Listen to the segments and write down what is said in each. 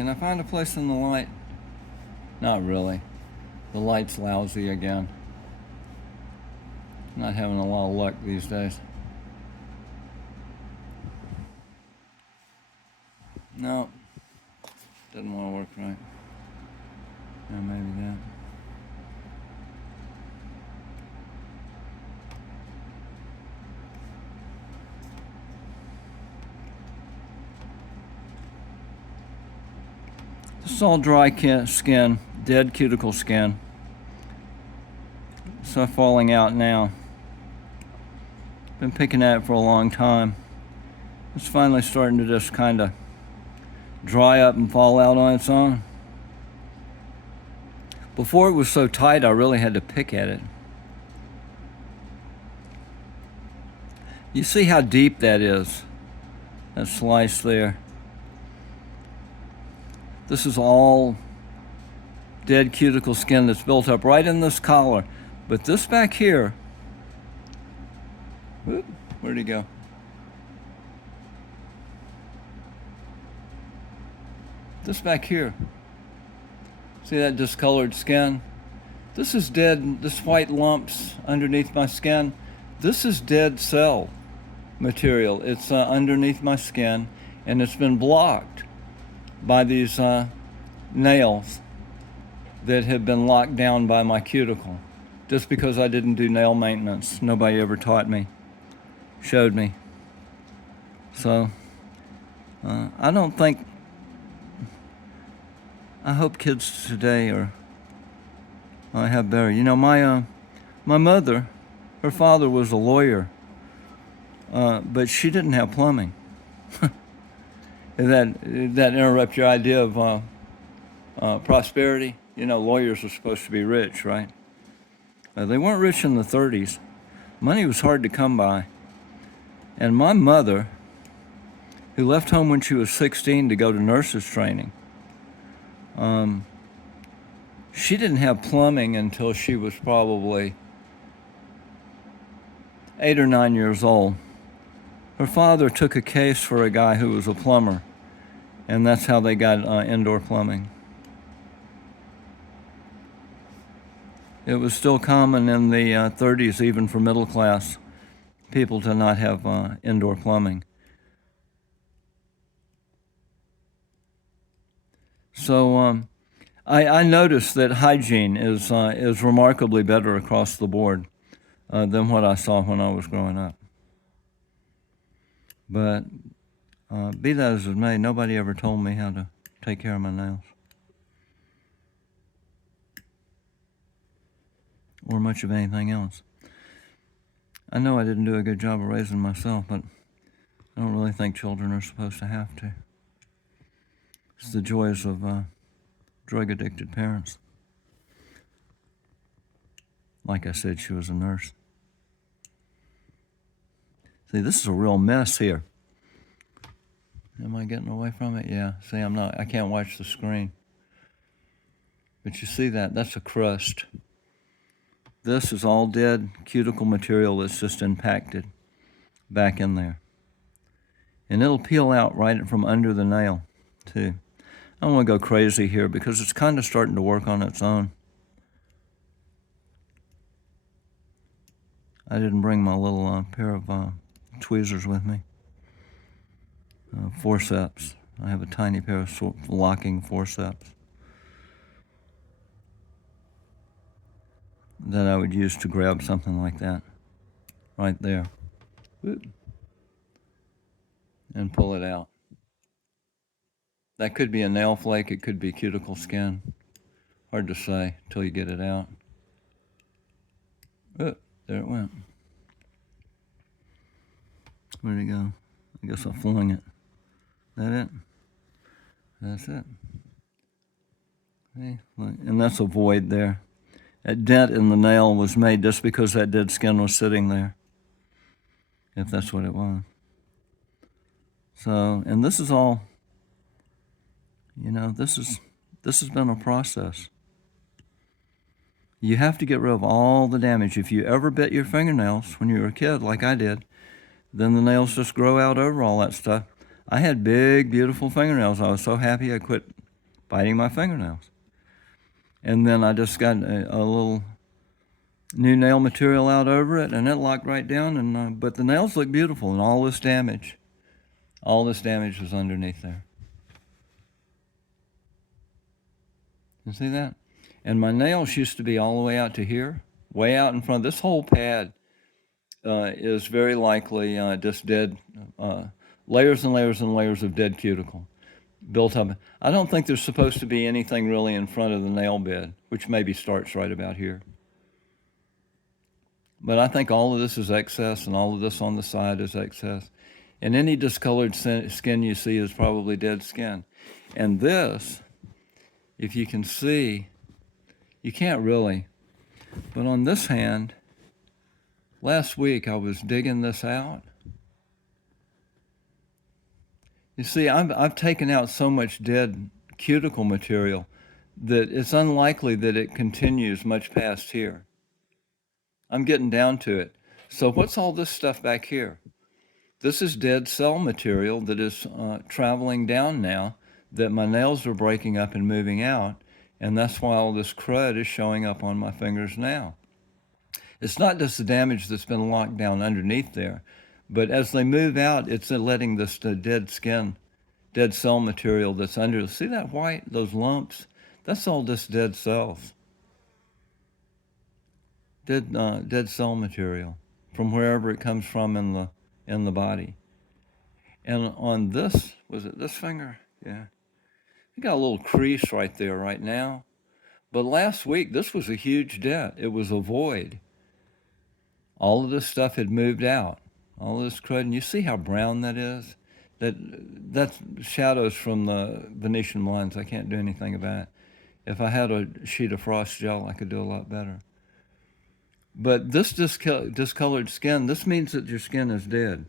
Can I find a place in the light? Not really. The light's lousy again. Not having a lot of luck these days. No. Doesn't want to work right. Yeah, maybe that. This is all dry skin, dead cuticle skin. So falling out now. Been picking at it for a long time. It's finally starting to just kind of dry up and fall out on its own. Before it was so tight, I really had to pick at it. You see how deep that is, that slice there. This is all dead cuticle skin that's built up right in this collar. But this back here, whoop, where'd he go? This back here, see that discolored skin? This is dead, this white lumps underneath my skin. This is dead cell material. It's underneath my skin, and it's been blocked by these nails that have been locked down by my cuticle. Just because I didn't do nail maintenance. Nobody ever taught me, showed me. So, I don't think, I hope kids today have better. You know, my mother, her father was a lawyer, but she didn't have plumbing. That interrupt your idea of prosperity? You know, lawyers are supposed to be rich, right? They weren't rich in the 30s. Money was hard to come by. And my mother, who left home when she was 16 to go to nurses training, she didn't have plumbing until she was probably 8 or 9 years old. Her father took a case for a guy who was a plumber, and that's how they got indoor plumbing. It was still common in the 30s, even for middle class people, to not have indoor plumbing. So I noticed that hygiene is remarkably better across the board than what I saw when I was growing up. But be that as it may, nobody ever told me how to take care of my nails. Or much of anything else. I know I didn't do a good job of raising myself, but I don't really think children are supposed to have to. It's the joys of drug-addicted parents. Like I said, she was a nurse. See, this is a real mess here. Am I getting away from it? Yeah. See, I can't watch the screen. But you see that? That's a crust. This is all dead cuticle material that's just impacted back in there. And it'll peel out right from under the nail, too. I don't want to go crazy here because it's kind of starting to work on its own. I didn't bring my little pair of tweezers with me. Forceps. I have a tiny pair of locking forceps that I would use to grab something like that right there. And pull it out. That could be a nail flake, it could be cuticle skin. Hard to say till you get it out. Oh, there it went. Where'd it go? I guess I flung it. That it? That's it. Okay, and that's a void there. That dent in the nail was made just because that dead skin was sitting there, if that's what it was. So, and this is all, you know, this has been a process. You have to get rid of all the damage. If you ever bit your fingernails when you were a kid, like I did, then the nails just grow out over all that stuff. I had big, beautiful fingernails. I was so happy I quit biting my fingernails. And then I just got a little new nail material out over it, and it locked right down. And but the nails look beautiful, and all this damage was underneath there. You see that? And my nails used to be all the way out to here, way out in front. This whole pad is very likely just dead, layers and layers and layers of dead cuticle built up. I don't think there's supposed to be anything really in front of the nail bed, which maybe starts right about here. But I think all of this is excess, and all of this on the side is excess. And any discolored skin you see is probably dead skin. And this, if you can see, you can't really, but on this hand, last week I was digging this out. You see, I've taken out so much dead cuticle material that it's unlikely that it continues much past here. I'm getting down to it. So what's all this stuff back here? This is dead cell material that is traveling down now, that my nails are breaking up and moving out, and that's why all this crud is showing up on my fingers now. It's not just the damage that's been locked down underneath there, but as they move out, it's letting this dead skin, dead cell material that's under. See that white, those lumps? That's all just dead cells. Dead cell material from wherever it comes from in the body. And on this, was it this finger? Yeah. You got a little crease right there right now. But last week, this was a huge dent. It was a void. All of this stuff had moved out. All this crud. And you see how brown that is? That's shadows from the Venetian blinds. I can't do anything about it. If I had a sheet of frost gel, I could do a lot better. But this discolored skin, this means that your skin is dead.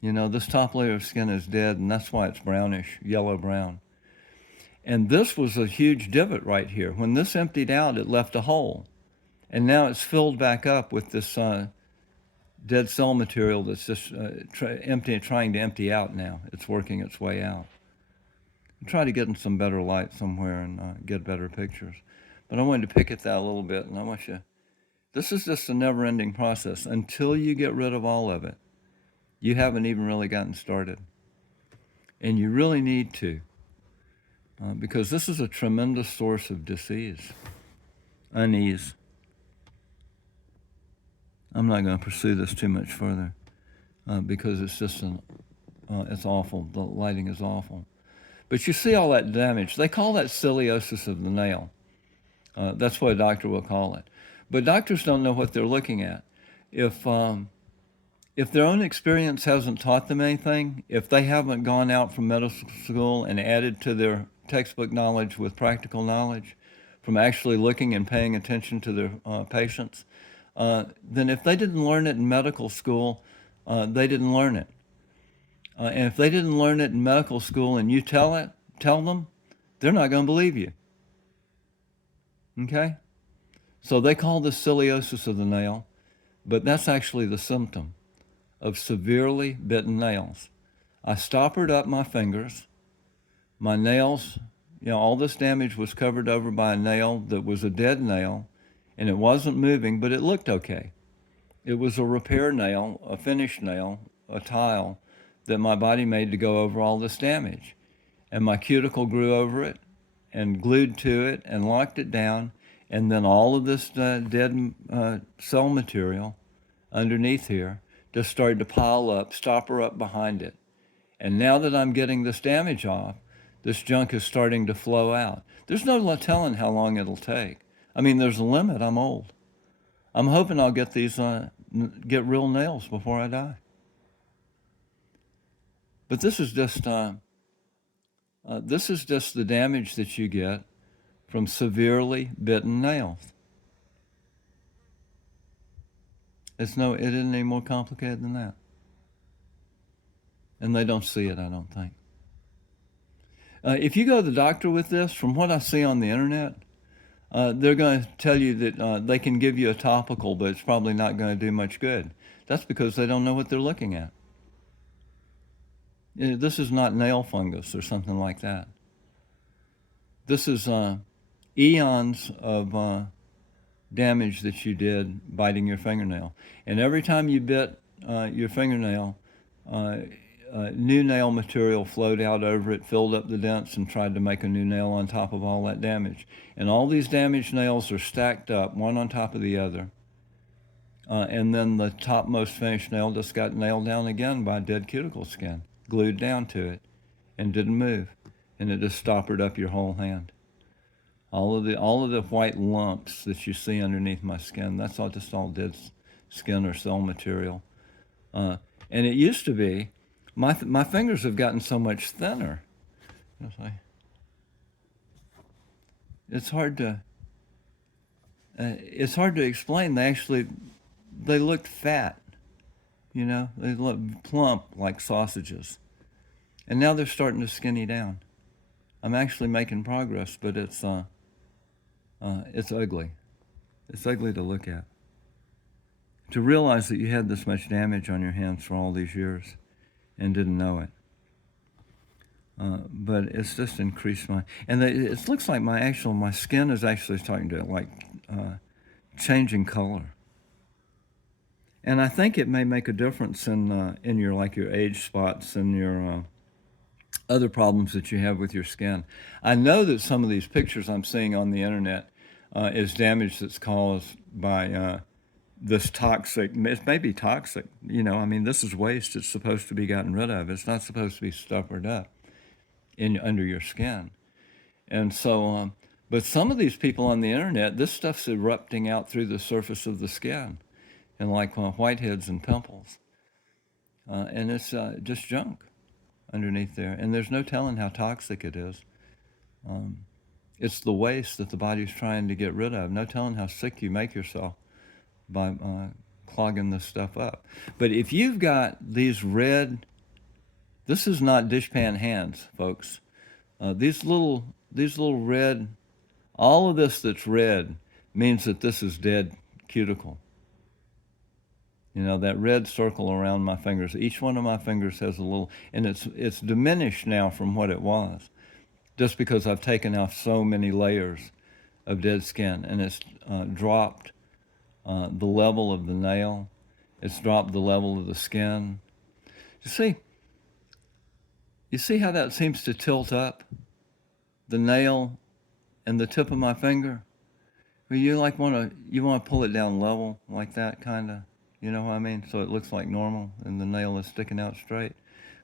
You know, this top layer of skin is dead, and that's why it's brownish, yellow-brown. And this was a huge divot right here. When this emptied out, it left a hole. And now it's filled back up with this dead cell material that's just trying to empty out now. It's working its way out. I'll try to get in some better light somewhere and get better pictures. But I wanted to pick at that a little bit, and I want you, this is just a never-ending process. Until you get rid of all of it, you haven't even really gotten started. And you really need to, because this is a tremendous source of disease, unease. I'm not going to pursue this too much further because it's just it's awful. The lighting is awful. But you see all that damage. They call that scoliosis of the nail. That's what a doctor will call it. But doctors don't know what they're looking at. If their own experience hasn't taught them anything, if they haven't gone out from medical school and added to their textbook knowledge with practical knowledge, from actually looking and paying attention to their patients, then if they didn't learn it in medical school, they didn't learn it. And if they didn't learn it in medical school and you tell them, they're not going to believe you. Okay? So they call this scoliosis of the nail, but that's actually the symptom of severely bitten nails. I stoppered up my fingers. My nails, all this damage was covered over by a nail that was a dead nail, and it wasn't moving, but it looked okay. It was a repair nail, a finished nail, a tile that my body made to go over all this damage. And my cuticle grew over it and glued to it and locked it down, and then all of this dead cell material underneath here just started to pile up, stopper up behind it. And now that I'm getting this damage off, this junk is starting to flow out. There's no telling how long it'll take. I mean, there's a limit. I'm old. I'm hoping I'll get these, get real nails before I die. But this is just the damage that you get from severely bitten nails. It isn't any more complicated than that. And they don't see it, I don't think. If you go to the doctor with this, from what I see on the internet, they're going to tell you that they can give you a topical, but it's probably not going to do much good. That's because they don't know what they're looking at. This is not nail fungus or something like that. This is eons of damage that you did biting your fingernail. And every time you bit your fingernail, uh, new nail material flowed out over it, filled up the dents, and tried to make a new nail on top of all that damage. And all these damaged nails are stacked up, one on top of the other. And then the topmost finished nail just got nailed down again by dead cuticle skin, glued down to it, and didn't move. And it just stoppered up your whole hand. All of the white lumps that you see underneath my skin, that's all just all dead skin or cell material. Uh, and it used to be, my fingers have gotten so much thinner. It's hard to it's hard to explain. They looked fat, they look plump like sausages, and now they're starting to skinny down. I'm actually making progress, but it's ugly. It's ugly to look at. To realize that you had this much damage on your hands for all these years and didn't know it. But it's just increased it looks like my skin is actually starting to changing color. And I think it may make a difference in your age spots and your other problems that you have with your skin. I know that some of these pictures I'm seeing on the internet is damage that's caused by this toxic. It may be toxic. This is waste. It's supposed to be gotten rid of. It's not supposed to be stuffered up under your skin. And so, but some of these people on the internet, this stuff's erupting out through the surface of the skin, and like whiteheads and pimples, and it's just junk underneath there. And there's no telling how toxic it is. It's the waste that the body's trying to get rid of. No telling how sick you make yourself by clogging this stuff up. But if you've got these red, this is not dishpan hands, folks. These little red, all of this that's red means that this is dead cuticle. That red circle around my fingers. Each one of my fingers has a little, and it's diminished now from what it was, just because I've taken off so many layers of dead skin, and it's dropped the level of the nail. It's dropped the level of the skin. You see how that seems to tilt up? The nail and the tip of my finger? Well, you want to pull it down level like that, kind of. You know what I mean? So it looks like normal and the nail is sticking out straight.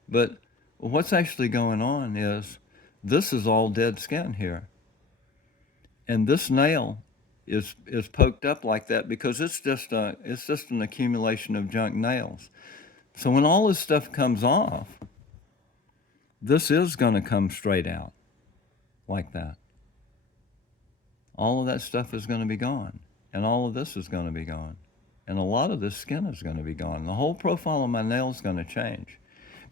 But what's actually going on is this is all dead skin here. And this nail is poked up like that because it's just an accumulation of junk nails. So when all this stuff comes off, this is going to come straight out like that. All of that stuff is going to be gone, and all of this is going to be gone, and a lot of this skin is going to be gone. The whole profile of my nail is going to change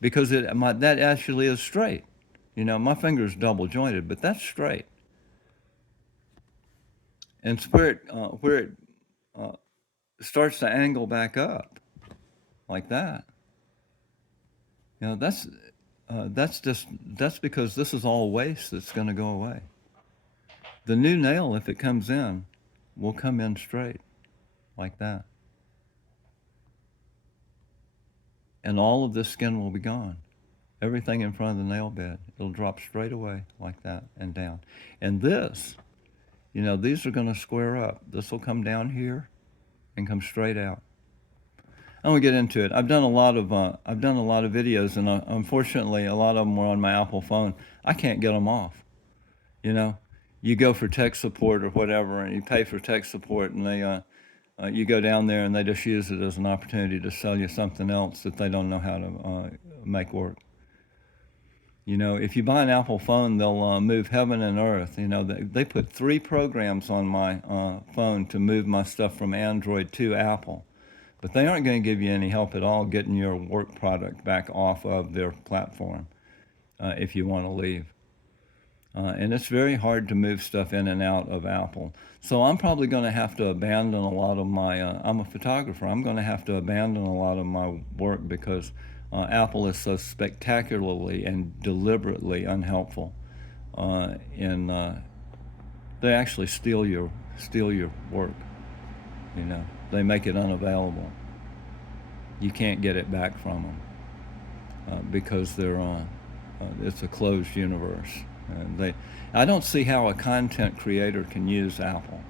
because that actually is straight. My finger is double jointed, but that's straight. And where it starts to angle back up like that, that's because this is all waste that's going to go away. The new nail, if it comes in, will come in straight like that. And all of this skin will be gone. Everything in front of the nail bed, it'll drop straight away like that and down. And this, these are going to square up. This will come down here and come straight out. I'm gonna get into it. I've done a lot of videos, and unfortunately, a lot of them were on my Apple phone. I can't get them off. You go for tech support or whatever, and you pay for tech support, and they you go down there, and they just use it as an opportunity to sell you something else that they don't know how to make work. If you buy an Apple phone, they'll move heaven and earth. They put 3 programs on my phone to move my stuff from Android to Apple. But they aren't going to give you any help at all getting your work product back off of their platform if you want to leave. And it's very hard to move stuff in and out of Apple. So I'm probably going to have to abandon a lot of my, I'm a photographer, I'm going to have to abandon a lot of my work because Apple is so spectacularly and deliberately unhelpful and they actually steal your work. You know, they make it unavailable. You can't get it back from them because they're on. It's a closed universe, and I don't see how a content creator can use Apple.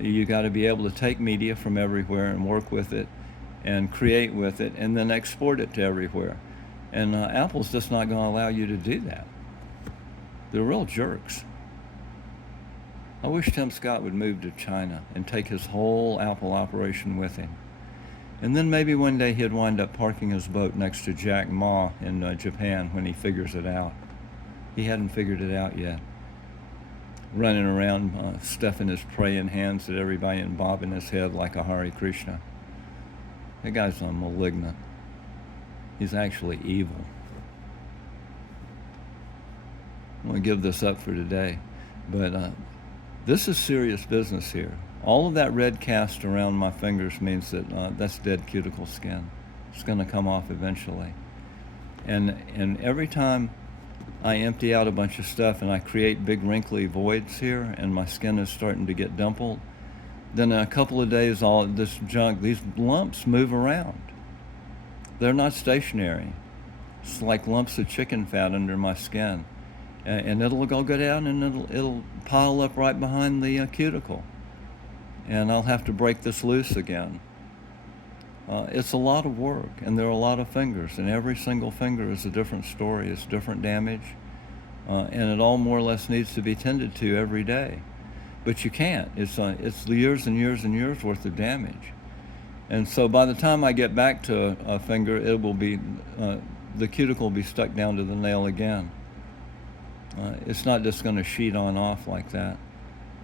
You got to be able to take media from everywhere and work with it, and create with it, and then export it to everywhere. And Apple's just not going to allow you to do that. They're real jerks. I wish Tim Scott would move to China and take his whole Apple operation with him. And then maybe one day he'd wind up parking his boat next to Jack Ma in Japan when he figures it out. He hadn't figured it out yet. Running around, stuffing his praying hands at everybody and bobbing his head like a Hare Krishna. That guy's a malignant. He's actually evil. I'm going to give this up for today, but this is serious business here. All of that red cast around my fingers means that that's dead cuticle skin. It's going to come off eventually. And every time I empty out a bunch of stuff and I create big wrinkly voids here and my skin is starting to get dimpled, then in a couple of days all this junk, these lumps move around. They're not stationary. It's like lumps of chicken fat under my skin. And it'll go down and it'll pile up right behind the cuticle. And I'll have to break this loose again. It's a lot of work, and there are a lot of fingers, and every single finger is a different story. It's different damage, and it all more or less needs to be tended to every day. But you can't. It's years and years and years worth of damage. And so by the time I get back to a finger, it will be, the cuticle will be stuck down to the nail again. It's not just going to sheet on off like that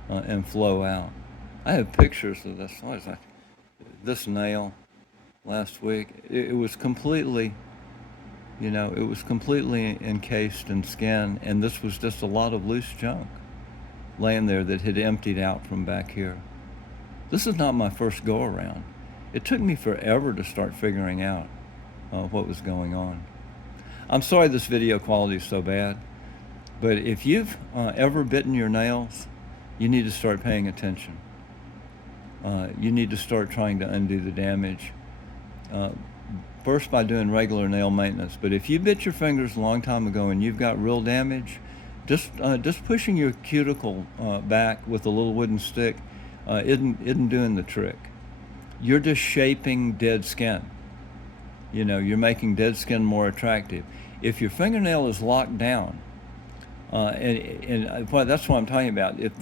and flow out. I have pictures of this. What is that? This nail last week. It was completely, it was completely encased in skin, and this was just a lot of loose junk laying there that had emptied out from back here. This is not my first go around. It took me forever to start figuring out what was going on. I'm sorry this video quality is so bad, but if you've ever bitten your nails, you need to start paying attention. You need to start trying to undo the damage. First by doing regular nail maintenance, but if you bit your fingers a long time ago and you've got real damage, just pushing your cuticle back with a little wooden stick isn't doing the trick. You're just shaping dead skin. You're making dead skin more attractive. If your fingernail is locked down, and that's what I'm talking about. If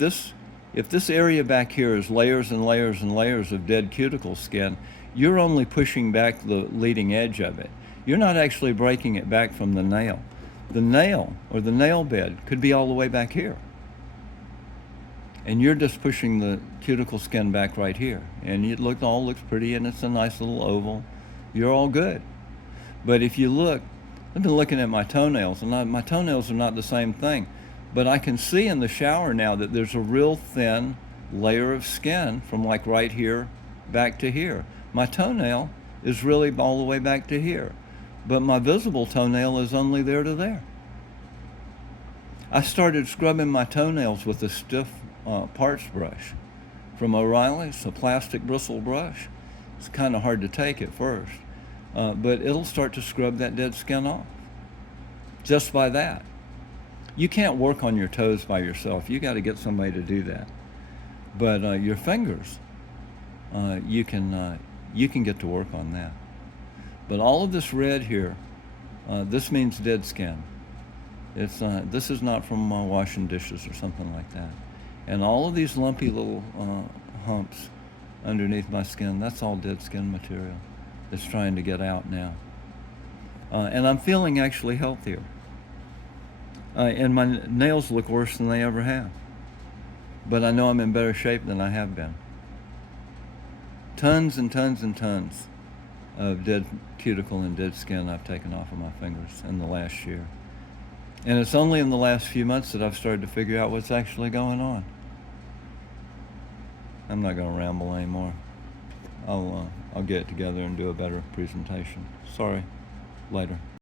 this area back here is layers and layers and layers of dead cuticle skin, you're only pushing back the leading edge of it. You're not actually breaking it back from the nail. The nail or the nail bed could be all the way back here. And you're just pushing the cuticle skin back right here. And it all looks pretty, and it's a nice little oval. You're all good. But if you look, I've been looking at my toenails, and my toenails are not the same thing. But I can see in the shower now that there's a real thin layer of skin from like right here back to here. My toenail is really all the way back to here, but my visible toenail is only there to there. I started scrubbing my toenails with a stiff parts brush from O'Reilly's, a plastic bristle brush. It's kind of hard to take at first, but it'll start to scrub that dead skin off just by that. You can't work on your toes by yourself. You got to get somebody to do that. But your fingers, you can get to work on that. But all of this red here, this means dead skin. This is not from washing dishes or something like that. And all of these lumpy little humps underneath my skin, that's all dead skin material that's trying to get out now. And I'm feeling actually healthier. And my nails look worse than they ever have. But I know I'm in better shape than I have been. Tons and tons and tons of dead cuticle and dead skin I've taken off of my fingers in the last year. And it's only in the last few months that I've started to figure out what's actually going on. I'm not going to ramble anymore. I'll get it together and do a better presentation. Sorry. Later.